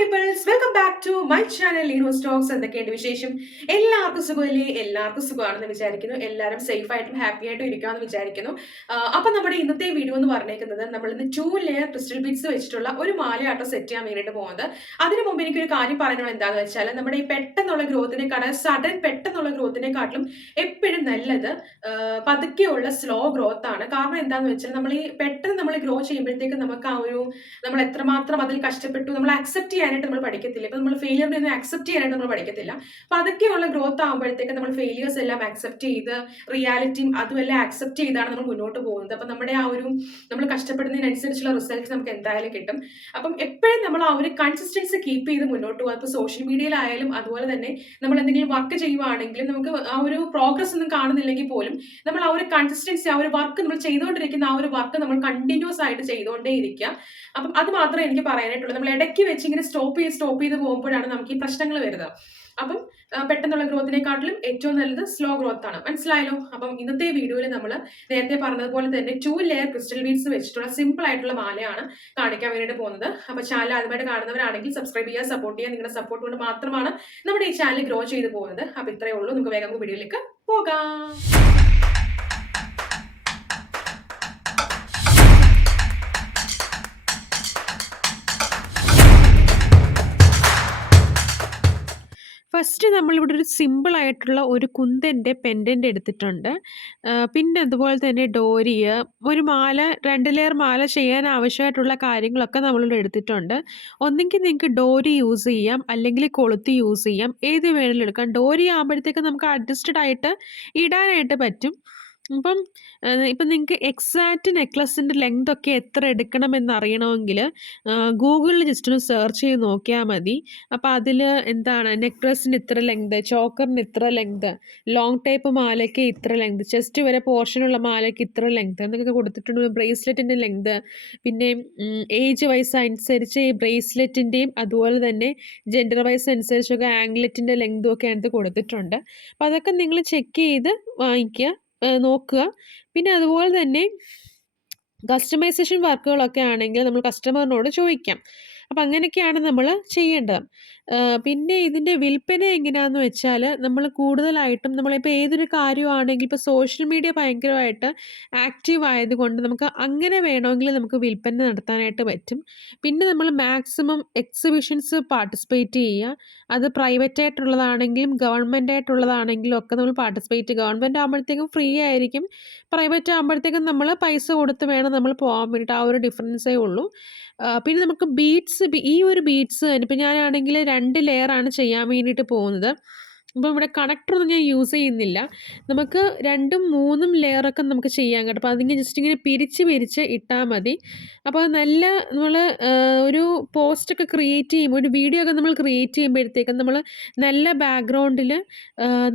Peoples welcome back to my channel ലീനോ സ്റ്റോക്സ് എന്തൊക്കെയുണ്ട് വിശേഷം? എല്ലാവർക്കും സുഖമല്ലേ? എല്ലാവർക്കും സുഖമാണെന്ന് വിചാരിക്കുന്നു. എല്ലാവരും സേഫ് ആയിട്ടും ഹാപ്പി ആയിട്ടും ഇരിക്കാമെന്ന് വിചാരിക്കുന്നു. അപ്പൊ നമ്മുടെ ഇന്നത്തെ വീഡിയോ എന്ന് പറഞ്ഞേക്കുന്നത് നമ്മൾ ഇന്ന് ടു ലെയർ ക്രിസ്റ്റൽ ബീഡ്സ് വെച്ചിട്ടുള്ള ഒരു മാലയാട്ടം സെറ്റ് ചെയ്യാൻ വേണ്ടിയിട്ട് പോകുന്നത്. അതിനു മുമ്പ് എനിക്കൊരു കാര്യം പറയുന്നത് എന്താണെന്ന് വെച്ചാൽ നമ്മുടെ ഈ പെട്ടെന്നുള്ള ഗ്രോത്തിനെക്കാളും സഡൻ പെട്ടെന്നുള്ള ഗ്രോത്തിനെക്കാട്ടിലും എപ്പോഴും നല്ലത് പതുക്കെയുള്ള സ്ലോ ഗ്രോത്ത് ആണ്. കാരണം എന്താണെന്ന് വെച്ചാൽ നമ്മൾ ഈ പെട്ടെന്ന് നമ്മൾ ഗ്രോ ചെയ്യുമ്പോഴത്തേക്ക് നമുക്ക് ആ ഒരു നമ്മൾ എത്രമാത്രം അതിൽ കഷ്ടപ്പെട്ടു നമ്മൾ അക്സെപ്റ്റ് ചെയ്യാനായിട്ട് നമ്മൾ പഠിക്കത്തില്ല. ഇപ്പൊ നമ്മൾ ഫെയിലിയറിനെ ഒന്നും അക്സെപ്റ്റ് ചെയ്യാനായിട്ട് നമ്മൾ പഠിക്കത്തില്ല. അപ്പൊ അതൊക്കെയുള്ള ഗ്രോത്ത് ആകുമ്പോഴത്തേക്ക് നമ്മൾ ഫെയിലിയേഴ്സ് എല്ലാം അക്സെപ്റ്റ് ചെയ്ത് റിയാലിറ്റിയും അതുമെല്ലാം അക്സെപ്റ്റ് ചെയ്താണ് നമ്മൾ മുന്നോട്ട് പോകുന്നത്. അപ്പൊ നമ്മുടെ ആ ഒരു നമ്മൾ കഷ്ടപ്പെടുന്നതിനനുസരിച്ചുള്ള റിസൾട്ട് നമുക്ക് എന്തായാലും കിട്ടും. അപ്പം എപ്പോഴും നമ്മൾ ആ ഒരു കൺസിസ്റ്റൻസി കീപ്പ് ചെയ്ത് മുന്നോട്ട് പോകുക ഇപ്പോൾ സോഷ്യൽ മീഡിയയിലായാലും അതുപോലെ തന്നെ നമ്മൾ എന്തെങ്കിലും വർക്ക് ചെയ്യുവാണെങ്കിലും നമുക്ക് ആ ഒരു പ്രോഗ്രസ് ഒന്നും കാണുന്നില്ലെങ്കിൽ പോലും നമ്മൾ ആ ഒരു കൺസിസ്റ്റൻസി ആ ഒരു വർക്ക് നമ്മൾ ചെയ്തുകൊണ്ടിരിക്കുന്ന ആ ഒരു വർക്ക് നമ്മൾ കണ്ടിന്യൂസ് ആയിട്ട് ചെയ്തുകൊണ്ടേ ഇരിക്കുക അപ്പം അത് മാത്രമേ എനിക്ക് പറയാനായിട്ടുള്ളൂ. നമ്മൾ ഇടയ്ക്ക് വെച്ച് ഇങ്ങനെ സ്റ്റോപ്പ് ചെയ്ത് സ്റ്റോപ്പ് ചെയ്ത് പോകുമ്പോഴാണ് നമുക്ക് ഈ പ്രശ്നങ്ങൾ വരുന്നത്. അപ്പം പെട്ടെന്നുള്ള ഗ്രോത്തിനെക്കാട്ടിലും ഏറ്റവും നല്ലത് സ്ലോ ഗ്രോത്ത് ആണ്. മനസ്സിലായല്ലോ? അപ്പം ഇന്നത്തെ വീഡിയോയിൽ നമ്മൾ നേരത്തെ പറഞ്ഞതുപോലെ തന്നെ ടു ലെയർ ക്രിസ്റ്റൽ ബീഡ്സ് വെച്ചിട്ടുള്ള സിമ്പിൾ ആയിട്ടുള്ള മാലയാണ് കാണിക്കാൻ വേണ്ടിയിട്ട് പോകുന്നത്. അപ്പോൾ ചാനൽ ആദ്യമായിട്ട് കാണുന്നവരാണെങ്കിൽ സബ്സ്ക്രൈബ് ചെയ്യുക സപ്പോർട്ട് ചെയ്യുക നിങ്ങളുടെ സപ്പോർട്ട് കൊണ്ട് മാത്രമാണ് നമ്മുടെ ഈ ചാനൽ ഗ്രോ ചെയ്ത് പോകുന്നത്. അപ്പോൾ ഇത്രയേ ഉള്ളൂ. നമുക്ക് വേഗം വീഡിയോയിലേക്ക് പോകാം. ഫസ്റ്റ് നമ്മളിവിടെ ഒരു സിമ്പിൾ ആയിട്ടുള്ള ഒരു കുന്തന്റെ പെൻഡന്റ് എടുത്തിട്ടുണ്ട്. പിന്നെ അതുപോലെ തന്നെ ഡോരിയ ഒരു മാല രണ്ട് ലെയർ മാല ചെയ്യാൻ ആവശ്യമായിട്ടുള്ള കാര്യങ്ങളൊക്കെ നമ്മളിവിടെ എടുത്തിട്ടുണ്ട്. ഒന്നെങ്കിൽ നിങ്ങൾക്ക് ഡോരി യൂസ് ചെയ്യാം അല്ലെങ്കിൽ കൊളുത്തി യൂസ് ചെയ്യാം. ഏത് വേണമെങ്കിലും എടുക്കാം. ഡോരി ആകുമ്പോഴത്തേക്ക് നമുക്ക് അഡ്ജസ്റ്റഡ് ആയിട്ട് ഇടാനായിട്ട് പറ്റും. അപ്പം ഇപ്പം നിങ്ങൾക്ക് എക്സാക്റ്റ് നെക്ലസിന്റെ ലെങ്ത് ഒക്കെ എത്ര എടുക്കണമെന്ന് അറിയണമെങ്കിൽ ഗൂഗിളിൽ ജസ്റ്റ് ഒന്ന് സെർച്ച് ചെയ്ത് നോക്കിയാൽ മതി. അപ്പോൾ അതിൽ എന്താണ് നെക്ലസിന് ഇത്ര ലെങ്ത് ചോക്കറിന് ഇത്ര ലെങ്ത് ലോങ് ടൈപ്പ് മാലയ്ക്ക് ഇത്ര ലെങ്ത് ചെസ്റ്റ് വരെ പോർഷനുള്ള മാലയ്ക്ക് ഇത്ര ലെങ്ത് എന്നൊക്കെ കൊടുത്തിട്ടുണ്ട്. ബ്രേസ്ലെറ്റിന്റെ ലെങ്ത് പിന്നെ ഏജ് വൈസ് അനുസരിച്ച് ഈ ബ്രേസ്ലെറ്റിന്റെയും അതുപോലെ തന്നെ ജെൻഡർ വൈസ് അനുസരിച്ചൊക്കെ ആംഗ്ലറ്റിന്റെ ലെങ്തും ഒക്കെ അതിനകത്ത് കൊടുത്തിട്ടുണ്ട്. അപ്പോൾ അതൊക്കെ നിങ്ങൾ ചെക്ക് ചെയ്ത് വാങ്ങിക്കുക. നോക്കുക. പിന്നെ അതുപോലെ തന്നെ കസ്റ്റമൈസേഷൻ വർക്കുകളൊക്കെ ആണെങ്കിൽ നമ്മൾ കസ്റ്റമറിനോട് ചോദിക്കാം. അപ്പം അങ്ങനെയൊക്കെയാണ് നമ്മൾ ചെയ്യേണ്ടത്. പിന്നെ ഇതിന്റെ വിൽപ്പന എങ്ങനെയാണെന്ന് വെച്ചാൽ നമ്മൾ കൂടുതലായിട്ടും നമ്മളിപ്പോൾ ഏതൊരു കാര്യമാണെങ്കിൽ ഇപ്പോൾ സോഷ്യൽ മീഡിയ ഭയങ്കരമായിട്ട് ആക്റ്റീവ് ആയതുകൊണ്ട് നമുക്ക് അങ്ങനെ വേണമെങ്കിൽ നമുക്ക് വിൽപ്പന നടത്താനായിട്ട് പറ്റും. പിന്നെ നമ്മൾ മാക്സിമം എക്സിബിഷൻസ് പാർട്ടിസിപ്പേറ്റ് ചെയ്യുക. അത് പ്രൈവറ്റ് ആയിട്ടുള്ളതാണെങ്കിലും ഗവൺമെന്റ് ആയിട്ടുള്ളതാണെങ്കിലും ഒക്കെ നമ്മൾ പാർട്ടിസിപ്പേറ്റ് ഗവൺമെന്റ് ആകുമ്പോഴത്തേക്കും ഫ്രീ ആയിരിക്കും. പ്രൈവറ്റ് ആകുമ്പോഴത്തേക്കും നമ്മൾ പൈസ കൊടുത്ത് വേണം നമ്മൾ പോകാൻ വേണ്ടിയിട്ട്. ആ ഒരു ഡിഫറൻസേ ഉള്ളൂ. പിന്നെ നമുക്ക് ബീറ്റ്സ് ഈ ഒരു ബീഡ്സ് ഇപ്പം ഞാനാണെങ്കിൽ രണ്ട് ലെയറാണ് ചെയ്യാൻ വേണ്ടിയിട്ട് പോകുന്നത്. അപ്പോൾ ഇവിടെ കണക്ടറൊന്നും ഞാൻ യൂസ് ചെയ്യുന്നില്ല. നമുക്ക് രണ്ടും മൂന്നും ലെയറൊക്കെ നമുക്ക് ചെയ്യാൻ കേട്ടോ. അപ്പോൾ അതിങ്ങനെ ജസ്റ്റ് ഇങ്ങനെ പിരിച്ച് പിരിച്ച് ഇട്ടാൽ മതി. അപ്പോൾ നല്ല നമ്മൾ ഒരു പോസ്റ്റൊക്കെ ക്രിയേറ്റ് ചെയ്യുമ്പോൾ ഒരു വീഡിയോ ഒക്കെ നമ്മൾ ക്രിയേറ്റ് ചെയ്യുമ്പോഴത്തേക്കും നമ്മൾ നല്ല ബാക്ക്ഗ്രൗണ്ടിൽ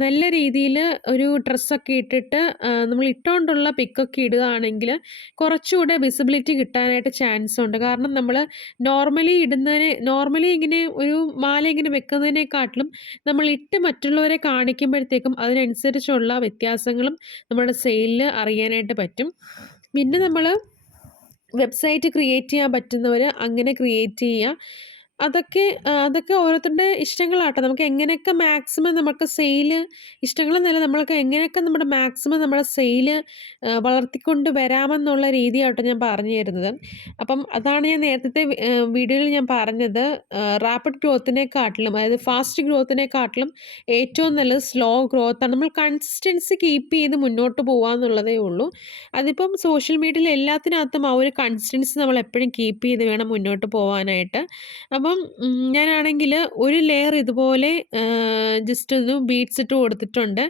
നല്ല രീതിയിൽ ഒരു ഡ്രസ്സൊക്കെ ഇട്ടിട്ട് നമ്മൾ ഇട്ടുകൊണ്ടുള്ള പിക്കൊക്കെ ഇടുകയാണെങ്കിൽ കുറച്ചുകൂടെ വിസിബിലിറ്റി കിട്ടാനായിട്ട് ചാൻസ് ഉണ്ട്. കാരണം നമ്മൾ നോർമലി ഇടുന്നതിനെ നോർമലി ഇങ്ങനെ ഒരു മാല ഇങ്ങനെ വെക്കുന്നതിനെക്കാട്ടിലും നമ്മൾ ഇട്ട് മറ്റുള്ളവരെ കാണിക്കുമ്പോഴത്തേക്കും അതിനനുസരിച്ചുള്ള വ്യത്യാസങ്ങളും നമ്മുടെ സെയിലിൽ അറിയാനായിട്ട് പറ്റും. പിന്നെ നമ്മൾ വെബ്സൈറ്റ് ക്രിയേറ്റ് ചെയ്യാൻ പറ്റുന്നവർ അങ്ങനെ ക്രിയേറ്റ് ചെയ്യുക. അതൊക്കെ അതൊക്കെ ഓരോരുത്തരുടെ ഇഷ്ടങ്ങളാട്ടോ. നമുക്ക് എങ്ങനെയൊക്കെ മാക്സിമം നമുക്ക് സെയിൽ ഇഷ്ടങ്ങളെന്നല്ല നമ്മൾക്ക് എങ്ങനെയൊക്കെ നമ്മുടെ മാക്സിമം നമ്മുടെ സെയിൽ വളർത്തിക്കൊണ്ട് വരാമെന്നുള്ള രീതിയാട്ടോ ഞാൻ പറഞ്ഞു തരുന്നത്. അപ്പം അതാണ് ഞാൻ നേരത്തെ വീഡിയോയിൽ ഞാൻ പറഞ്ഞത് റാപ്പിഡ് ഗ്രോത്തിനെക്കാട്ടിലും അതായത് ഫാസ്റ്റ് ഗ്രോത്തിനെക്കാട്ടിലും ഏറ്റവും നല്ലത് സ്ലോ ഗ്രോത്താണ് നമ്മൾ കൺസിസ്റ്റൻസി കീപ്പ് ചെയ്ത് മുന്നോട്ട് പോകാമെന്നുള്ളതേ ഉള്ളൂ. അതിപ്പം സോഷ്യൽ മീഡിയയിൽ എല്ലാത്തിനകത്തും ആ ഒരു കൺസിസ്റ്റൻസി നമ്മൾ എപ്പോഴും കീപ്പ് ചെയ്ത് വേണം മുന്നോട്ട് പോകാനായിട്ട് അപ്പം ഞാനാണെങ്കിൽ ഒരു ലെയർ ഇതുപോലെ ജസ്റ്റ് ഒന്ന് ബീഡ്സ് ഇട്ട് കൊടുത്തിട്ടുണ്ട്.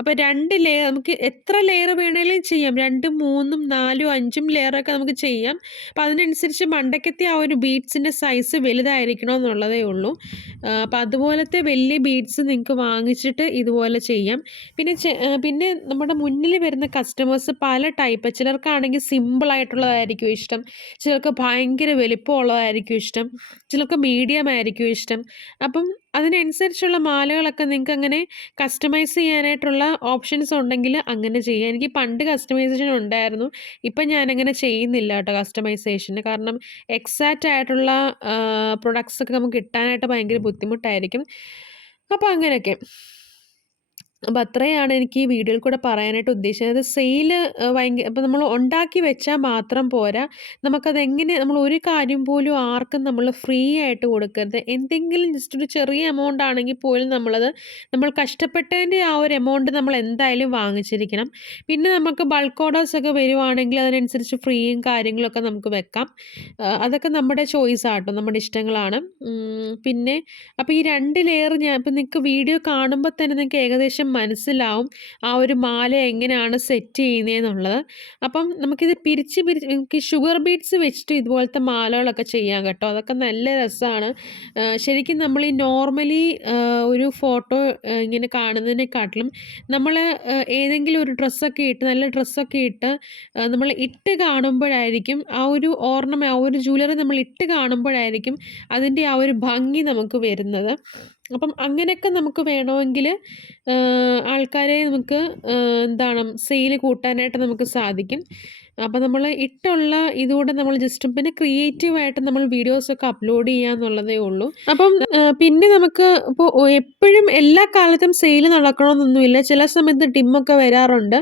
അപ്പോൾ രണ്ട് ലെയർ നമുക്ക് എത്ര ലെയർ വേണേലും ചെയ്യാം. രണ്ടും മൂന്നും നാലും അഞ്ചും ലെയറൊക്കെ നമുക്ക് ചെയ്യാം. അപ്പോൾ അതിനനുസരിച്ച് മണ്ടക്കത്തെ ആ ഒരു ബീഡ്സിന്റെ സൈസ് വലുതായിരിക്കണം എന്നുള്ളതേ ഉള്ളൂ. അപ്പോൾ അതുപോലത്തെ വലിയ ബീഡ്സ് നിങ്ങൾക്ക് വാങ്ങിച്ചിട്ട് ഇതുപോലെ ചെയ്യാം. പിന്നെ പിന്നെ നമ്മുടെ മുന്നിൽ വരുന്ന കസ്റ്റമേഴ്സ് പല ടൈപ്പ് ചിലർക്കാണെങ്കിൽ സിമ്പിളായിട്ടുള്ളതായിരിക്കും ഇഷ്ടം. ചിലർക്ക് ഭയങ്കര വലിപ്പമുള്ളതായിരിക്കും ഇഷ്ടം. ചിലർക്ക് മീഡിയം ആയിരിക്കും ഇഷ്ടം. അപ്പം അതിനനുസരിച്ചുള്ള മാലകളൊക്കെ നിങ്ങൾക്ക് അങ്ങനെ കസ്റ്റമൈസ് ചെയ്യാനായിട്ടുള്ള ഓപ്ഷൻസ് ഉണ്ടെങ്കിൽ അങ്ങനെ ചെയ്യാം. എനിക്ക് പണ്ട് കസ്റ്റമൈസേഷൻ ഉണ്ടായിരുന്നു. ഇപ്പം ഞാനങ്ങനെ ചെയ്യുന്നില്ല കേട്ടോ കസ്റ്റമൈസേഷന് കാരണം എക്സാക്റ്റ് ആയിട്ടുള്ള പ്രൊഡക്ട്സ് ഒക്കെ നമുക്ക് കിട്ടാനായിട്ട് ഭയങ്കര ബുദ്ധിമുട്ടായിരിക്കും. അപ്പോൾ അങ്ങനെയൊക്കെ. അപ്പോൾ അത്രയാണ് എനിക്ക് ഈ വീഡിയോയിൽ കൂടെ പറയാനായിട്ട് ഉദ്ദേശിച്ചത്. സെയിൽ ഭയങ്കര അപ്പോൾ നമ്മൾ ഉണ്ടാക്കി വെച്ചാൽ മാത്രം പോരാ. നമുക്കത് എങ്ങനെ നമ്മൾ ഒരു കാര്യം പോലും ആർക്കും നമ്മൾ ഫ്രീ ആയിട്ട് കൊടുക്കരുത്. എന്തെങ്കിലും ജസ്റ്റ് ഒരു ചെറിയ എമൗണ്ട് ആണെങ്കിൽ പോലും നമ്മളത് നമ്മൾ കഷ്ടപ്പെട്ടതിന്റെ ആ ഒരു എമൗണ്ട് നമ്മൾ എന്തായാലും വാങ്ങിച്ചിരിക്കണം. പിന്നെ നമുക്ക് ബൾക്ക് ഓർഡേഴ്സ് ഒക്കെ വരുവാണെങ്കിൽ അതിനനുസരിച്ച് ഫ്രീയും കാര്യങ്ങളൊക്കെ നമുക്ക് വെക്കാം. അതൊക്കെ നമ്മുടെ ചോയ്സ് ആട്ടോ നമ്മുടെ ഇഷ്ടങ്ങളാണ്. പിന്നെ അപ്പോൾ ഈ രണ്ട് ലെയർ ഞാൻ ഇപ്പം നിങ്ങൾക്ക് വീഡിയോ കാണുമ്പോൾ തന്നെ നിങ്ങൾക്ക് ഏകദേശം മനസ്സിലാവും ആ ഒരു മാല എങ്ങനെയാണ് സെറ്റ് ചെയ്യുന്നതെന്നുള്ളത് അപ്പം നമുക്കിത് പിരിച്ച് പിരിച്ച് നമുക്ക് ഷുഗർ ബീഡ്സ് വെച്ചിട്ട് ഇതുപോലത്തെ മാലകളൊക്കെ ചെയ്യാം കേട്ടോ. അതൊക്കെ നല്ല രസമാണ് ശരിക്കും നമ്മൾ ഈ നോർമലി ഒരു ഫോട്ടോ ഇങ്ങനെ കാണുന്നതിനെക്കാട്ടിലും നമ്മൾ ഏതെങ്കിലും ഒരു ഡ്രസ്സൊക്കെ ഇട്ട് നല്ല ഡ്രസ്സൊക്കെ ഇട്ട് നമ്മൾ ഇട്ട് കാണുമ്പോഴായിരിക്കും ആ ഒരു ഓർണമെ ആ ഒരു ജ്വല്ലറി നമ്മൾ ഇട്ട് കാണുമ്പോഴായിരിക്കും അതിന്റെ ആ ഒരു ഭംഗി നമുക്ക് വരുന്നത്. അപ്പം അങ്ങനെയൊക്കെ നമുക്ക് വേണമെങ്കിൽ ആൾക്കാരെ നമുക്ക് എന്താണ് സെയിൽ കൂട്ടാനായിട്ട് നമുക്ക് സാധിക്കും. അപ്പോൾ നമ്മൾ ഇട്ടുള്ള ഇതുകൂടെ നമ്മൾ ജസ്റ്റ് പിന്നെ ക്രിയേറ്റീവായിട്ട് നമ്മൾ വീഡിയോസൊക്കെ അപ്ലോഡ് ചെയ്യുക എന്നുള്ളതേ ഉള്ളൂ. അപ്പം പിന്നെ നമുക്ക് ഇപ്പോൾ എപ്പോഴും എല്ലാ കാലത്തും സെയിൽ നടക്കണമെന്നൊന്നുമില്ല ചില സമയത്ത് ഡിമ്മൊക്കെ വരാറുണ്ട്.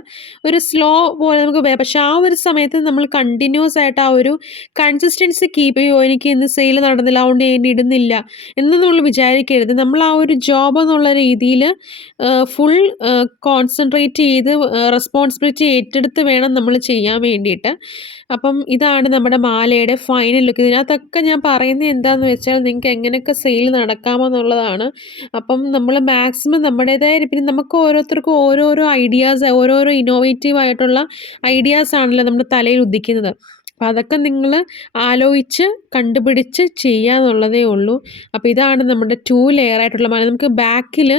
ഒരു സ്ലോ പോലെ നമുക്ക് പക്ഷെ ആ ഒരു സമയത്ത് നമ്മൾ കണ്ടിന്യൂസ് ആയിട്ട് ആ ഒരു കൺസിസ്റ്റൻസി കീപ്പ് ചെയ്യുമോ എനിക്ക് ഇന്ന് സെയിൽ നടന്നില്ല അതുകൊണ്ട് ഞാൻ ഇടുന്നില്ല എന്ന് നമ്മൾ വിചാരിക്കരുത്. നമ്മൾ ആ ഒരു ജോബ് എന്നുള്ള രീതിയിൽ ഫുൾ കോൺസെൻട്രേറ്റ് ചെയ്ത് റെസ്പോൺസിബിലിറ്റി ഏറ്റെടുത്ത് വേണം നമ്മൾ ചെയ്യാൻ വേണ്ടിയിട്ട്. അപ്പം ഇതാണ് നമ്മുടെ മാലയുടെ ഫൈനൽ ലുക്ക് ഇതിനകത്തൊക്കെ ഞാൻ പറയുന്നത് എന്താണെന്ന് വെച്ചാൽ നിങ്ങൾക്ക് എങ്ങനെയൊക്കെ സെയിൽ നടക്കാമെന്നുള്ളതാണ് അപ്പം നമ്മൾ മാക്സിമം നമ്മുടേതായ പിന്നെ നമുക്ക് ഓരോരുത്തർക്കും ഓരോരോ ഐഡിയാസ് ഓരോരോ ഇന്നോവേറ്റീവ് ആയിട്ടുള്ള ഐഡിയാസ് ആണല്ലോ നമ്മുടെ തലയിൽ ഉദിക്കുന്നത്. അപ്പോൾ അതൊക്കെ നിങ്ങൾ ആലോചിച്ച് കണ്ടുപിടിച്ച് ചെയ്യുക എന്നുള്ളതേ ഉള്ളൂ. അപ്പോൾ ഇതാണ് നമ്മുടെ ടു ലെയർ ആയിട്ടുള്ള മാല. നമുക്ക് ബാക്കിൽ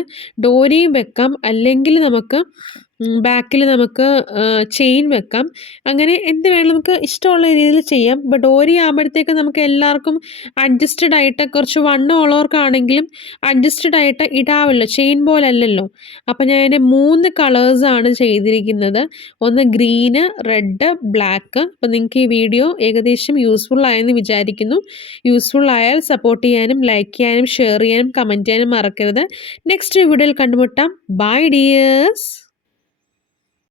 ഡോരിയും വെക്കാം. അല്ലെങ്കിൽ നമുക്ക് ബാക്കിൽ നമുക്ക് ചെയിൻ വെക്കാം. അങ്ങനെ എന്ത് വേണം നമുക്ക് ഇഷ്ടമുള്ള രീതിയിൽ ചെയ്യാം. ബട്ട് ഡോരി ആകുമ്പോഴത്തേക്ക് നമുക്ക് എല്ലാവർക്കും അഡ്ജസ്റ്റഡ് ആയിട്ട് കുറച്ച് വണ്ണം ഉള്ളവർക്കാണെങ്കിലും അഡ്ജസ്റ്റഡ് ആയിട്ട് ഇടാവല്ലോ. ചെയിൻ പോലെ അല്ലല്ലോ അപ്പോൾ ഞാൻ അതിന്റെ മൂന്ന് കളേഴ്സാണ് ചെയ്തിരിക്കുന്നത്. ഒന്ന് ഗ്രീന് റെഡ് ബ്ലാക്ക് അപ്പോൾ നിങ്ങൾക്ക് ഈ വീഡിയോ ഏകദേശം യൂസ്ഫുൾ ആയെന്ന് വിചാരിക്കുന്നു. യൂസ്ഫുൾ ആയാൽ സപ്പോർട്ട് ചെയ്യാനും ലൈക്ക് ചെയ്യാനും ഷെയർ ചെയ്യാനും കമന്റ് ചെയ്യാനും മറക്കരുത്. നെക്സ്റ്റ് വീഡിയോയിൽ കണ്ടുമുട്ടാം. By dears